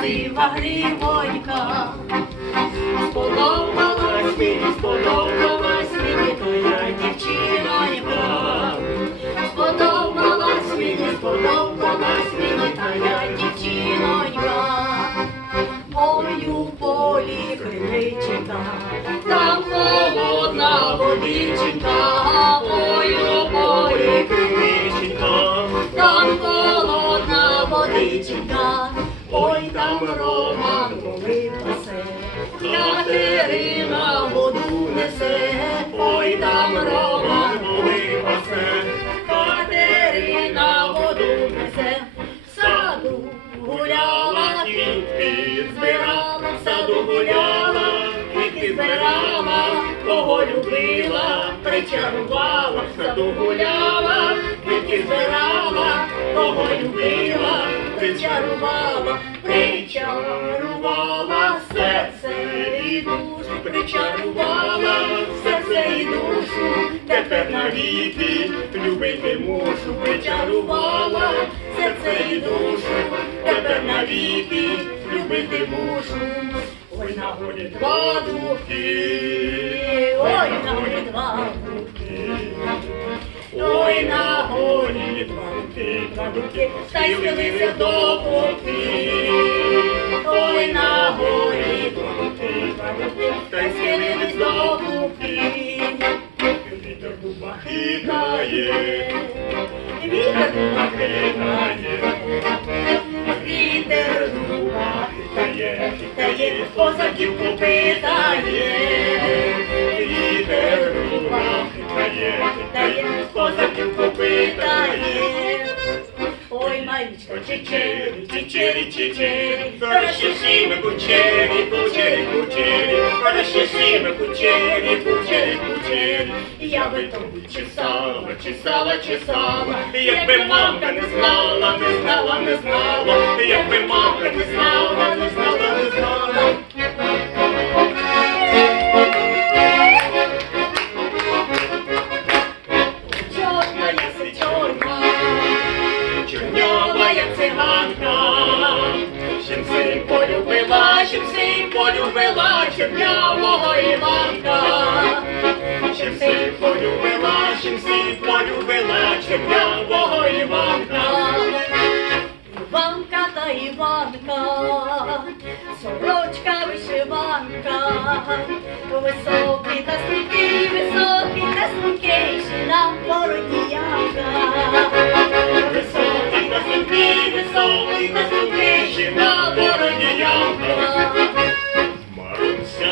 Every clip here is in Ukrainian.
красива грівонька. Сподобалась мені, сподобалась мені твоя дівчинонька. Сподобалась мені, сподобалась мені твоя дівчинонька. Ой, у полі криничка, там холодна водичка, Роман коли пасе, воду несе, ой, там Роман пасе, Катерина воду несе, в саду гуляла квітки, збирала в саду гуляла, квітки збирала, кого любила, причарувала, саду гуляла, квітки збирала, кого любила, причарувала, причарувала серце і душу, причарувала серце і душу, тепер навіки любити мушу, причарувала серце і душу, тепер навіки любити мушу. Ой, на горі два духи, ой, духи, та й схилися до боки. Ой, на горі духи, та й схилились до боки. Вітер дуба хитає, вітер дуба хитає, вітер дуба хитає, хитає, козаків попитає, вітер дуба хитає, хитає, козаків попитає. Марічко, чечері, чечері, чечері, Розчешіме кучері, кучері, кучері, кучері, кучері, кучері. Я би тобі чесала, чесала, чесала, якби мамка не знала, не знала, не знала, якби я циганка, чим си полюбила, чим си полюбила чорнявого Іванка, чим си полюбила, чим си полюбила чорнявого Іванка. Іванка та Іванка, сорочка вишиванка, високий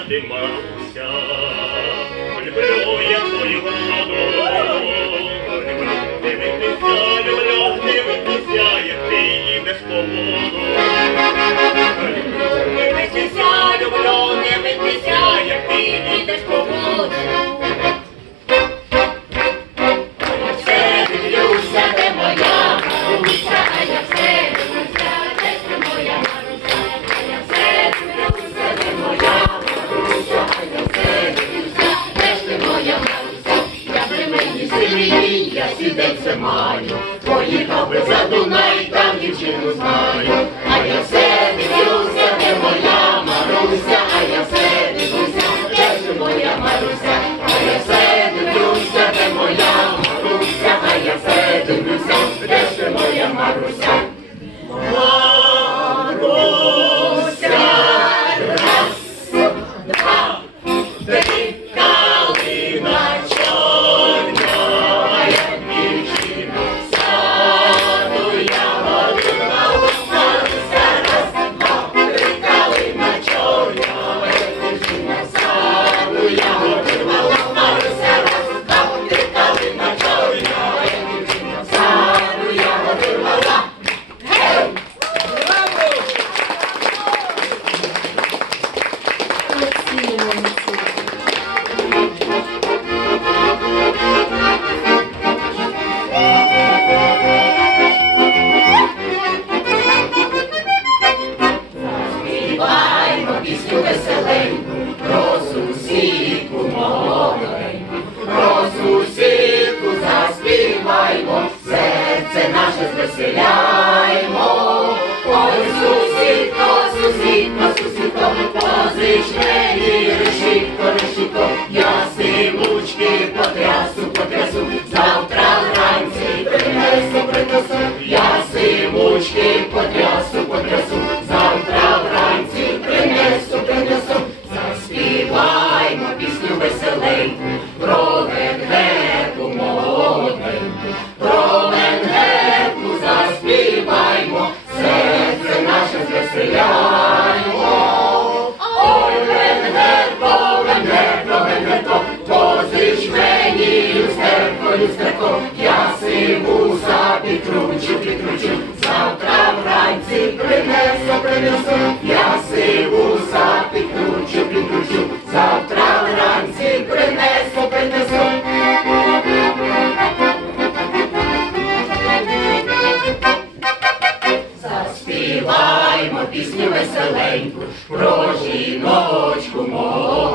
骏马翱翔 сідеться маю, твої би за Дунай, там дівчину знаю, пісню веселеньку, про жіночку молоденьку,